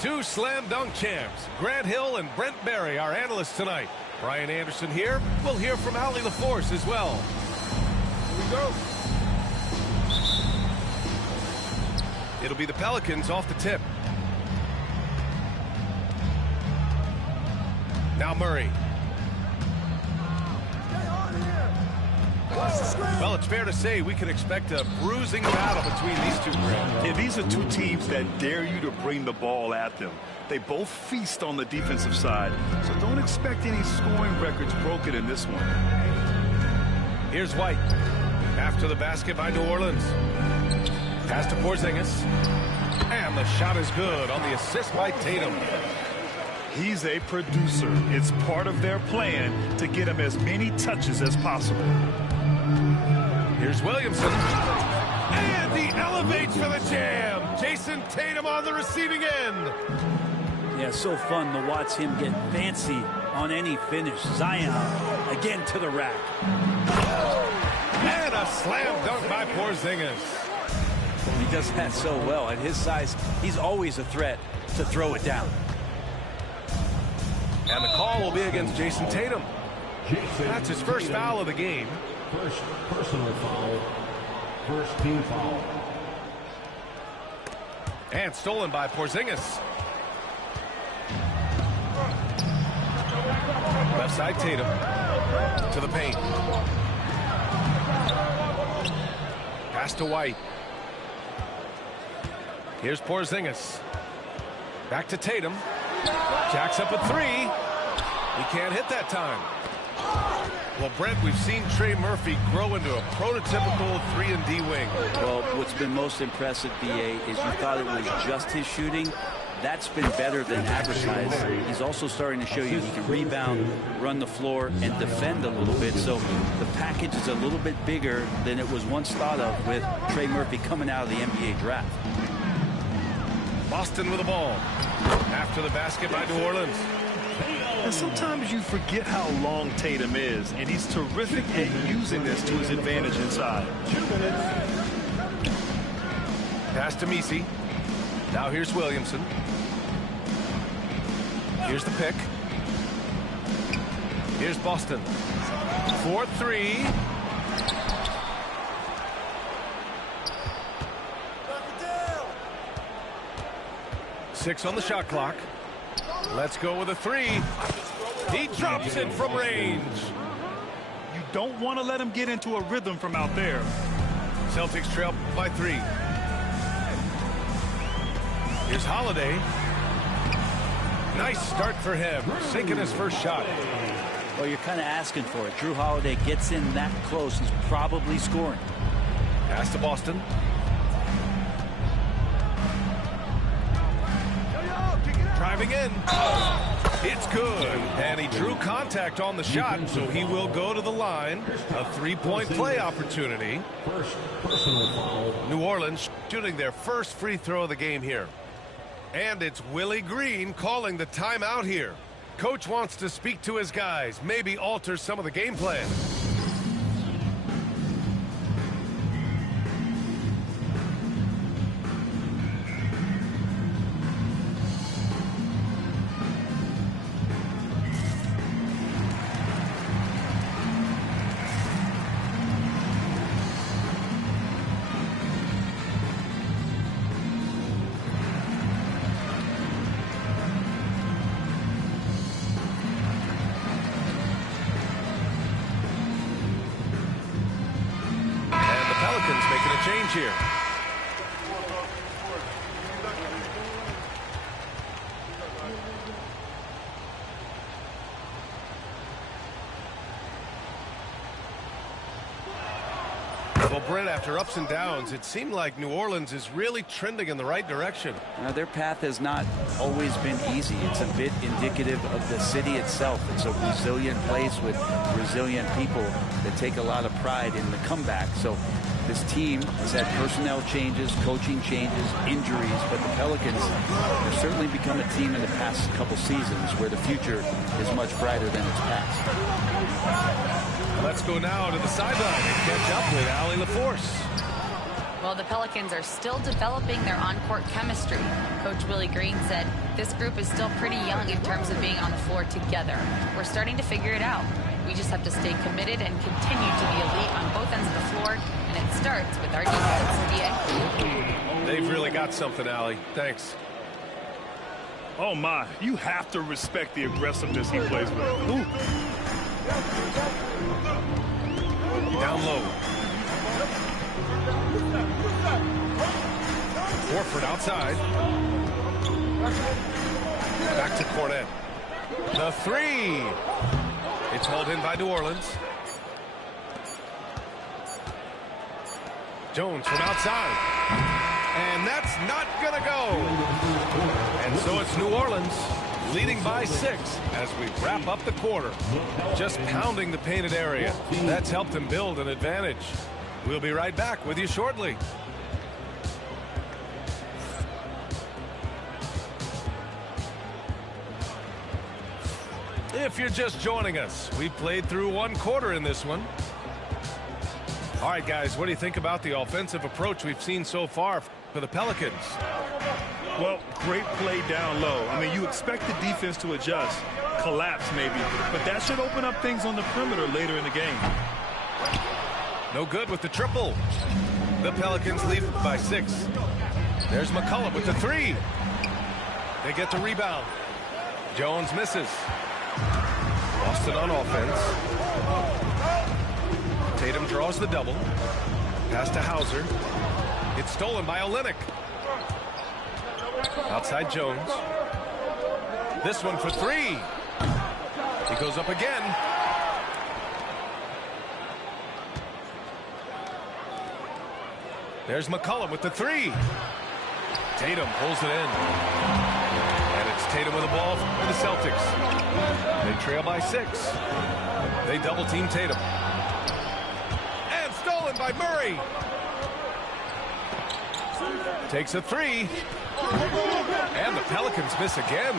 Two slam dunk champs, Grant Hill and Brent Barry, our analysts tonight. Brian Anderson here. We'll hear from Allie LaForce as well. Here we go. It'll be the Pelicans off the tip. Now Murray. Well, it's fair to say we can expect a bruising battle between these two. Yeah, these are two teams that dare you to bring the ball at them. They both feast on the defensive side, so don't expect any scoring records broken in this one. Here's White. After the basket by New Orleans. Pass to Porzingis. And the shot is good on the assist by Tatum. He's a producer. It's part of their plan to get him as many touches as possible. Here's Williamson. And he elevates for the jam. Jason Tatum on the receiving end. Yeah, so fun to watch him get fancy on any finish. Zion again to the rack. And a slam dunk by Porzingis. He does that so well. At his size, he's always a threat to throw it down. And the call will be against Jason Tatum. That's his first foul of the game. First personal foul. First team foul. And stolen by Porzingis. Left side Tatum. To the paint. Pass to White. Here's Porzingis. Back to Tatum. Jacks up a three. He can't hit that time. Well, Brent, we've seen Trey Murphy grow into a prototypical 3-and-D wing. Well, what's been most impressive, BA, is you thought it was just his shooting. That's been better than advertised. He's also starting to show you he can rebound, run the floor, and defend a little bit. So the package is a little bit bigger than it was once thought of with Trey Murphy coming out of the NBA draft. Boston with the ball. After the basket by New Orleans. And sometimes you forget how long Tatum is, and he's terrific at using this to his advantage inside. 2 minutes. Pass to Messi. Now here's Williamson. Here's the pick. Here's Boston. 4-3. Six on the shot clock. Let's go with a three. He drops it from range. You don't want to let him get into a rhythm from out there. Celtics trail by 3. Here's Holiday. Nice start for him. Sinking his first shot. Well, you're kind of asking for it. Drew Holiday gets in that close. He's probably scoring. Pass to Boston. Driving in. It's good. And he drew contact on the shot, so he will go to the line. A three-point play opportunity. First personal foul. New Orleans shooting their first free throw of the game here. And it's Willie Green calling the timeout here. Coach wants to speak to his guys, maybe alter some of the game plan. Making a change here. Well, Brent, after ups and downs, it seemed like New Orleans is really trending in the right direction. Their path has not always been easy. It's a bit indicative of the city itself. It's a resilient place with resilient people that take a lot of pride in the comeback. So this team has had personnel changes, coaching changes, injuries, but the Pelicans have certainly become a team in the past couple seasons where the future is much brighter than its past. Let's go now to the sideline and catch up with Allie LaForce. Well, the Pelicans are still developing their on-court chemistry. Coach Willie Green said this group is still pretty young in terms of being on the floor together. We're starting to figure it out. We just have to stay committed and continue to be elite on both ends of the floor, and it starts with our defense. DA. They've really got something, Allie. Thanks. Oh, my. You have to respect the aggressiveness he plays with. Ooh. Down low. Horford outside. Back to Cornet. The three. It's hauled in by New Orleans. Jones from outside. And that's not going to go. And so it's New Orleans leading by 6 as we wrap up the quarter. Just pounding the painted area. That's helped him build an advantage. We'll be right back with you shortly. If you're just joining us, we played through one quarter in this one. All right, guys, what do you think about the offensive approach we've seen so far for the Pelicans? Well, great play down low. I mean, you expect the defense to adjust, collapse maybe, but that should open up things on the perimeter later in the game. No good with the triple. The Pelicans lead by 6. There's McCollum with the 3. They get the rebound. Jones misses. Boston on offense. Tatum draws the double. Pass to Hauser. It's stolen by Olynyk. Outside Jones. This one for 3. He goes up again. There's McCollum with the 3. Tatum pulls it in. And it's Tatum with the ball for the Celtics. They trail by 6. They double team Tatum. And stolen by Murray. Takes a 3. And the Pelicans miss again.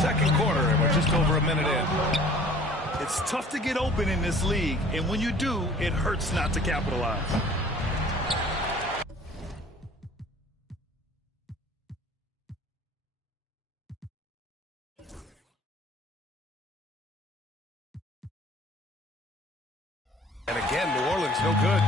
Second quarter, and we're just over a minute in. It's tough to get open in this league, and when you do, it hurts not to capitalize. And again, New Orleans no good.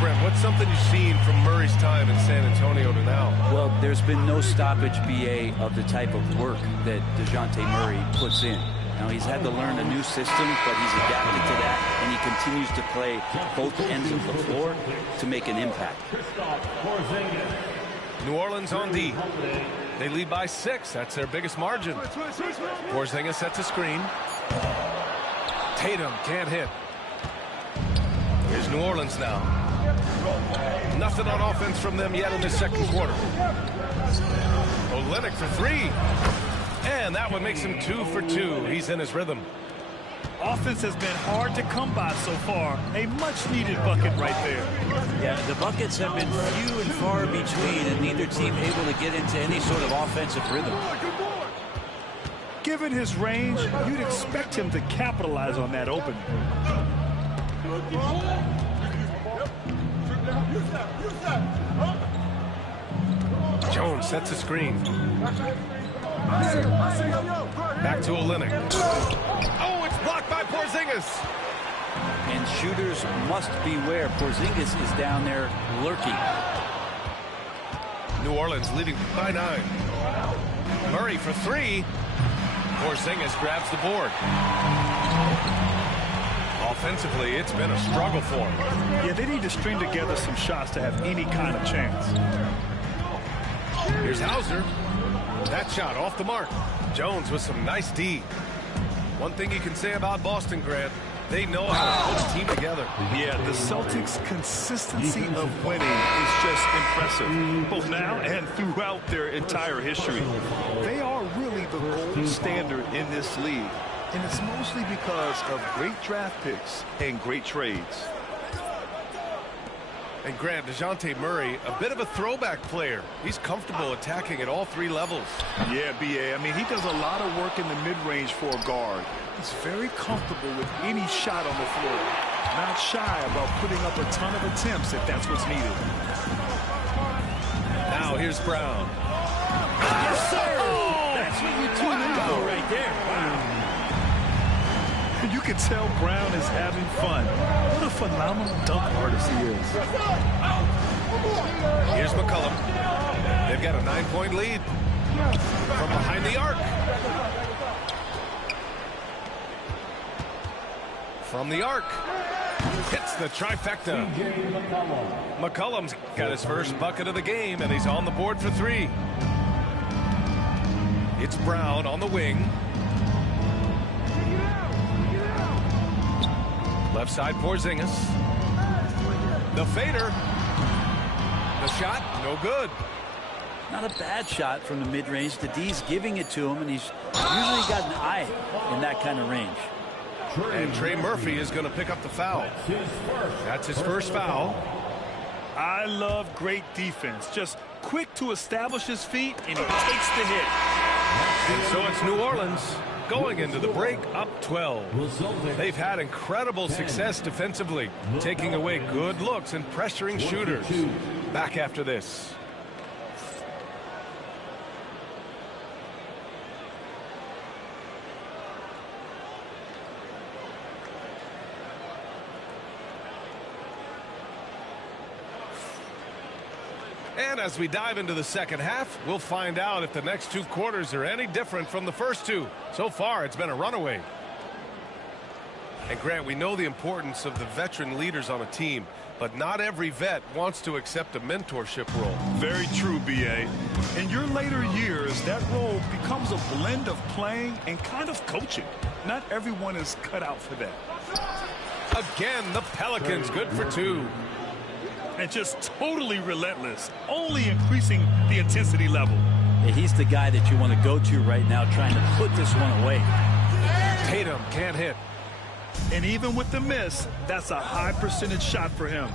Brent, what's something you've seen from Murray's time in San Antonio to now? Well, there's been no stoppage, BA, of the type of work that DeJounte Murray puts in. Now, he's had to learn a new system, but he's adapted to that, and he continues to play both ends of the floor to make an impact. New Orleans on D. They lead by 6. That's their biggest margin. Porzingis sets a screen. Tatum can't hit. Here's New Orleans now. Nothing on offense from them yet in the second quarter. Olynyk for 3. And that one makes him 2 for 2. He's in his rhythm. Offense has been hard to come by so far. A much-needed bucket right there. Yeah, the buckets have been few and far between, and neither team able to get into any sort of offensive rhythm. Given his range, you'd expect him to capitalize on that opening. Jones sets a screen. Back to Olynyk. Oh, it's blocked by Porzingis. And shooters must beware. Porzingis is down there lurking. New Orleans leading by 9. Murray for 3. Porzingis grabs the board. Offensively, it's been a struggle for him. Yeah, they need to string together some shots to have any kind of chance. Here's Hauser. That shot off the mark. Jones with some nice D. One thing you can say about Boston, Grant, they know how to put a team together. Yeah, the Celtics' consistency of winning is just impressive, both now and throughout their entire history. They are really the gold standard in this league, and it's mostly because of great draft picks and great trades. And Grant, DeJounte Murray, a bit of a throwback player. He's comfortable attacking at all 3 levels. Yeah, B.A. I mean, he does a lot of work in the mid-range for a guard. He's very comfortable with any shot on the floor. Not shy about putting up a ton of attempts if that's what's needed. Now here's Brown. Yes, sir! That's what you tune in for right there. Wow. You can tell Brown is having fun. What a phenomenal dunk artist he is. Here's McCollum. They've got a 9-point lead from behind the arc. From the arc. Hits the trifecta. McCollum's got his first bucket of the game, and he's on the board for 3. It's Brown on the wing. Left side, Porzingis. The fader. The shot, no good. Not a bad shot from the mid-range. The D's giving it to him, and he's usually got an eye in that kind of range. And Trey Murphy is going to pick up the foul. That's his first foul. I love great defense. Just quick to establish his feet, and he takes the hit. And so it's New Orleans going into the break up 12. They've had incredible success defensively, taking away good looks and pressuring shooters. Back after this. And as we dive into the second half, we'll find out if the next two quarters are any different from the first two. So far, it's been a runaway. And Grant, we know the importance of the veteran leaders on a team, but not every vet wants to accept a mentorship role. Very true, B.A. In your later years, that role becomes a blend of playing and kind of coaching. Not everyone is cut out for that. Again, the Pelicans good for two. And just totally relentless, only increasing the intensity level. Yeah, he's the guy that you want to go to right now, trying to put this one away. Tatum can't hit. And even with the miss, that's a high percentage shot for him.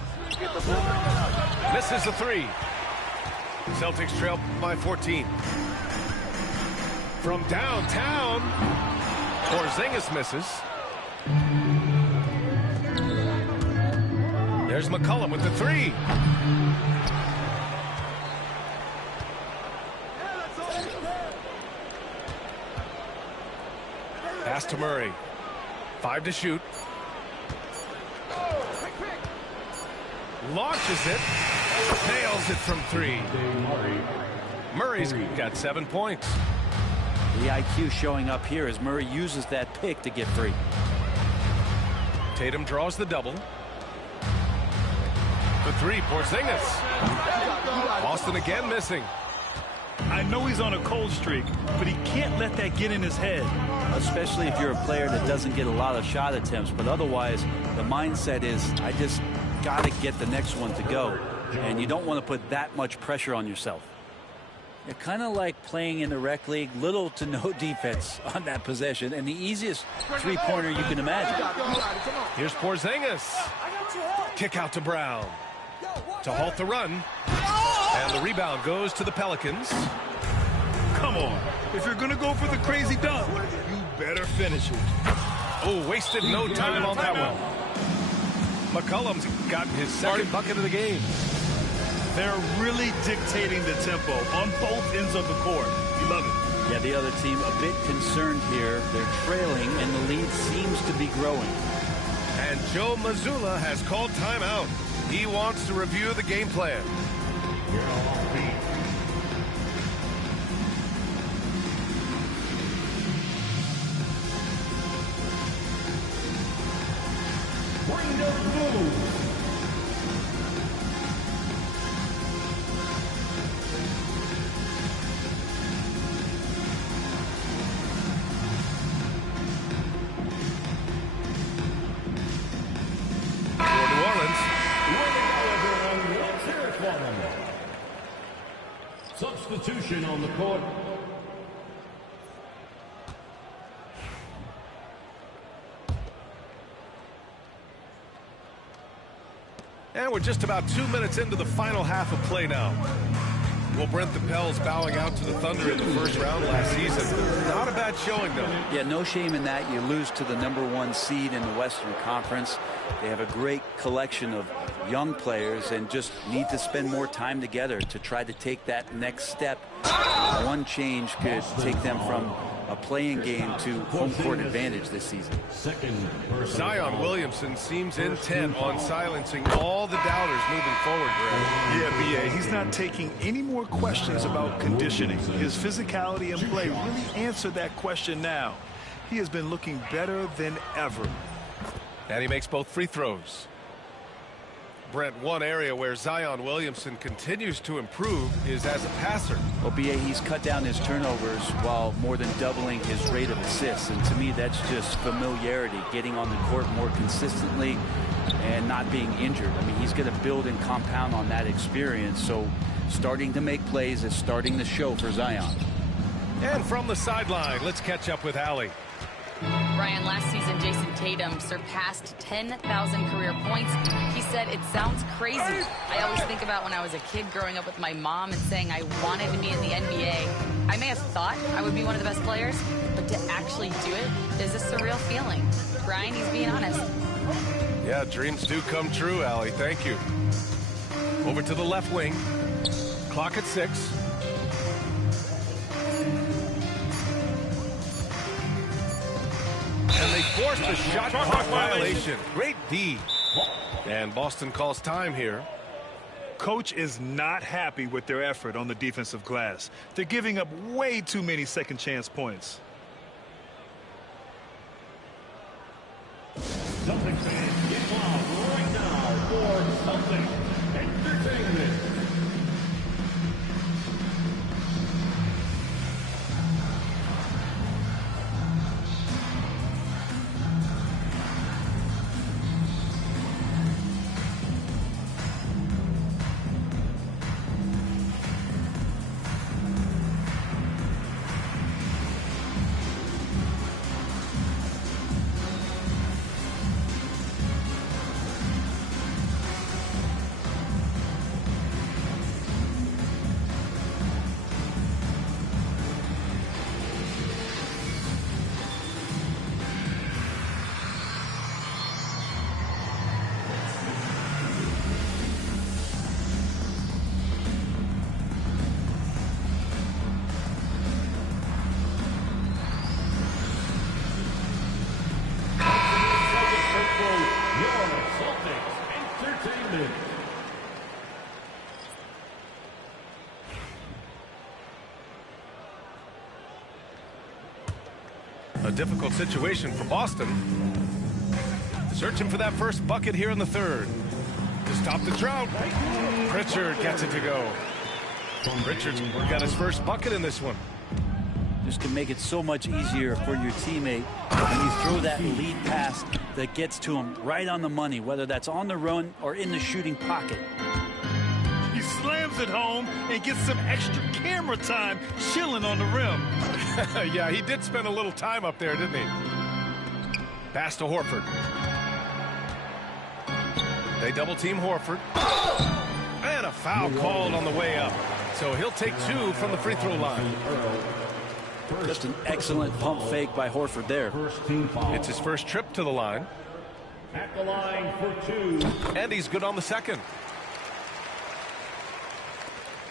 Misses the three. Celtics trail by 14. From downtown, Porzingis misses. There's McCollum with the three. Pass to Murray. 5 to shoot. Launches it. Nails it from 3. Murray's got 7 points. The IQ showing up here as Murray uses that pick to get free. Tatum draws the double. The three, Porzingis. Boston again missing. I know he's on a cold streak, but he can't let that get in his head. Especially if you're a player that doesn't get a lot of shot attempts, but otherwise the mindset is I just got to get the next one to go, and you don't want to put that much pressure on yourself. You're kind of like playing in the rec league, little to no defense on that possession, and the easiest three-pointer you can imagine. Here's Porzingis. Kick out to Brown to halt the run, and the rebound goes to the Pelicans. Come on, if you're gonna go for the crazy dunk, you better finish it. Oh, wasted no time on that one. McCollum's gotten his second bucket of the game. They're really dictating the tempo on both ends of the court. You love it. Yeah, the other team a bit concerned here. They're trailing, and the lead seems to be growing. And Joe Mazzulla has called timeout. He wants to review the game plan. Bring the move. Substitution on the court. And we're just about 2 minutes into the final half of play now. Well, Brent, the Pels bowing out to the Thunder in the first round last season. Not a bad showing, though. Yeah, no shame in that. You lose to the #1 seed in the Western Conference. They have a great collection of young players and just need to spend more time together to try to take that next step. One change could take them from a playing game to home court advantage this season. Zion Williamson seems intent on silencing all the doubters moving forward, Greg. Yeah, B.A., he's not taking any more questions about conditioning. His physicality and play really answer that question now. He has been looking better than ever. And he makes both free throws. Brent, one area where Zion Williamson continues to improve is as a passer. Well, B.A., he's cut down his turnovers while more than doubling his rate of assists. And to me, that's just familiarity, getting on the court more consistently and not being injured. I mean, he's going to build and compound on that experience. So starting to make plays is starting to show for Zion. And from the sideline, let's catch up with Allie. Ryan, last season, Jason Tatum surpassed 10,000 career points. He said, "It sounds crazy. I always think about when I was a kid growing up with my mom and saying I wanted to be in the NBA. I may have thought I would be one of the best players, but to actually do it is a surreal feeling." Ryan, he's being honest. Yeah, dreams do come true, Allie. Thank you. Over to the left wing. Clock at 6. And they forced a shot clock violation. Great D. And Boston calls time here. Coach is not happy with their effort on the defensive glass. They're giving up way too many second chance points. Celtics fans, get loud right now for Celtics Entertainment. A difficult situation for Boston. Searching for that first bucket here in the third. To stop the drought. Pritchard gets it to go. Pritchard's got his first bucket in this one. Just can make it so much easier for your teammate when you throw that lead pass that gets to him right on the money, whether that's on the run or in the shooting pocket. He slams it home and gets some extra camera time chilling on the rim. Yeah, he did spend a little time up there, didn't he? Pass to Horford. They double team Horford. And a foul called on the way up. So he'll take 2 from the free throw line. Just an excellent pump fake by Horford there. It's his first trip to the line. At the line for 2. And he's good on the second.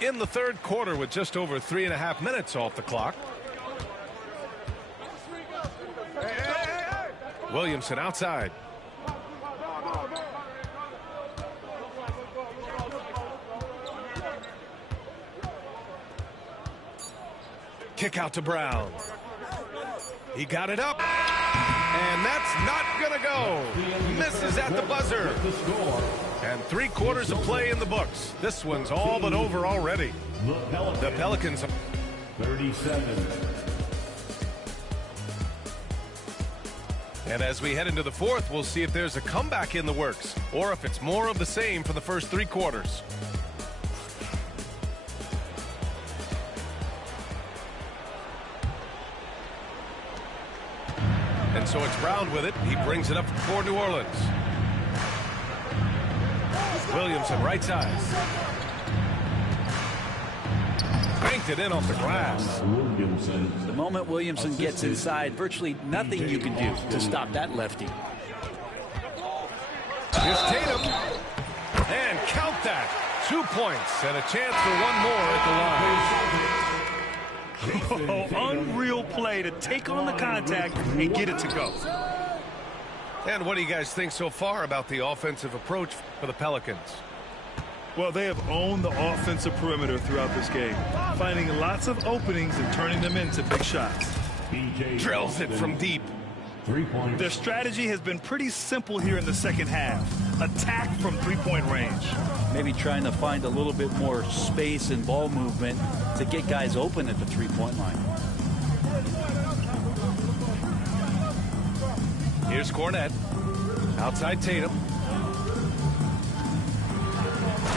In the third quarter with just over 3.5 minutes off the clock. Williamson outside. Kick out to Brown. He got it up. And that's not going to go. Misses at the buzzer. And 3 quarters of play in the books. This one's all but over already. The Pelicans. 37. And as we head into the fourth, we'll see if there's a comeback in the works or if it's more of the same for the first 3 quarters. And so it's Brown with it. He brings it up for New Orleans. Williamson, right side. Banked it in off the glass. The moment Williamson gets inside, virtually nothing you can do to stop that lefty. Here's Tatum. And count that. 2 points and a chance for one more at the line. Oh, unreal play to take on the contact and get it to go. And what do you guys think so far about the offensive approach for the Pelicans? Well, they have owned the offensive perimeter throughout this game, finding lots of openings and turning them into big shots. Drills it from deep. 3 points. Their strategy has been pretty simple here in the second half. Attack from three-point range. Maybe trying to find a little bit more space and ball movement to get guys open at the three-point line. Here's Cornette. Outside Tatum.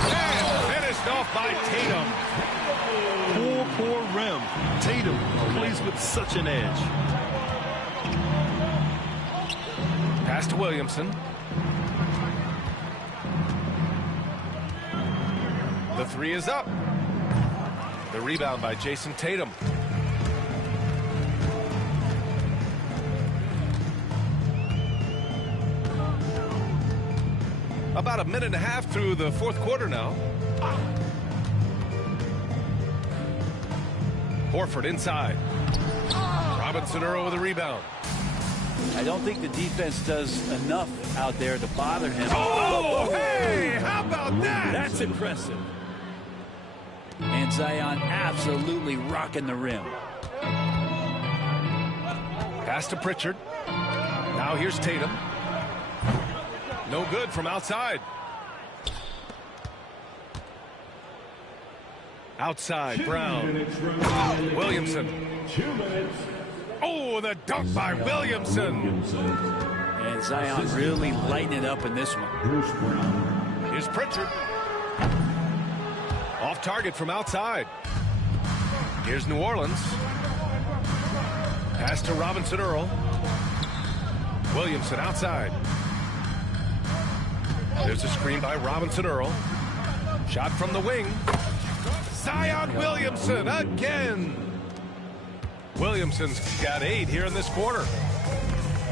And finished off by Tatum. Poor rim. Tatum plays with such an edge. Pass to Williamson. The three is up. The rebound by Jason Tatum. About a minute and a half through the fourth quarter now. Horford inside. Robinson Earl with a rebound. I don't think the defense does enough out there to bother him. Oh, hey, how about that? That's impressive. And Zion absolutely rocking the rim. Pass to Pritchard. Now here's Tatum. No good from outside. Outside, Brown. Williamson. 2 minutes. Oh, the dunk by Williamson. And Zion really lighting it up in this one. Bruce Brown. Here's Pritchard. Off target from outside. Here's New Orleans. Pass to Robinson Earl. Williamson outside. There's a screen by Robinson Earl. Shot from the wing. Zion Williamson again. Williamson's got 8 here in this quarter.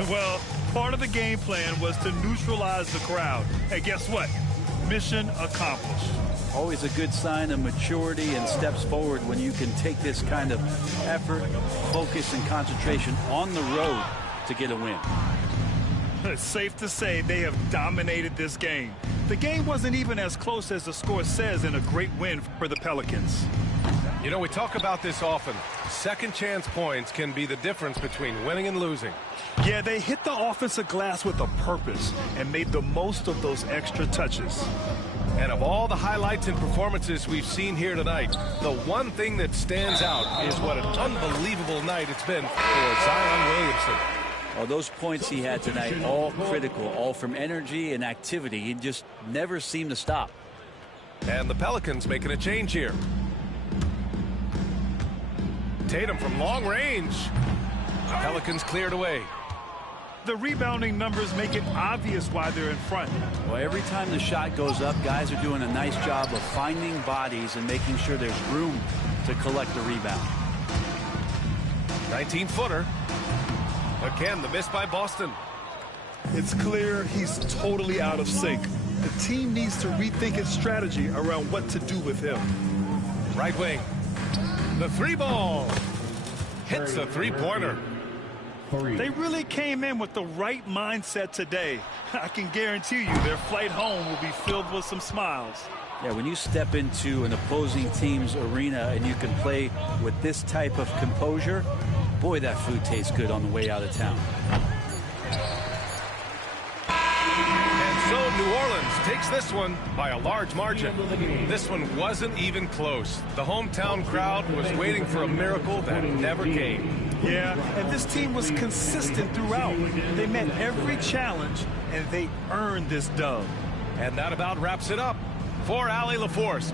Well, part of the game plan was to neutralize the crowd. And guess what? Mission accomplished. Always a good sign of maturity and steps forward when you can take this kind of effort, focus, and concentration on the road to get a win. It's safe to say they have dominated this game. The game wasn't even as close as the score says in a great win for the Pelicans. You know, we talk about this often. Second chance points can be the difference between winning and losing. Yeah, they hit the offensive glass with a purpose and made the most of those extra touches. And of all the highlights and performances we've seen here tonight, the one thing that stands out is what an unbelievable night it's been for Zion Williamson. Well, those points he had tonight, all critical, all from energy and activity. He just never seemed to stop. And the Pelicans making a change here. Tatum from long range. Pelicans cleared away. The rebounding numbers make it obvious why they're in front. Well, every time the shot goes up, guys are doing a nice job of finding bodies and making sure there's room to collect the rebound. 19-footer. Again, the miss by Boston. It's clear he's totally out of sync. The team needs to rethink its strategy around what to do with him. Right wing. The three ball. Hits a three-pointer. They really came in with the right mindset today. I can guarantee you their flight home will be filled with some smiles. Yeah, when you step into an opposing team's arena and you can play with this type of composure, boy, that food tastes good on the way out of town. And so New Orleans takes this one by a large margin. This one wasn't even close. The hometown crowd was waiting for a miracle that never came. Yeah, and this team was consistent throughout. They met every challenge, and they earned this dub. And that about wraps it up. For Allie LaForce.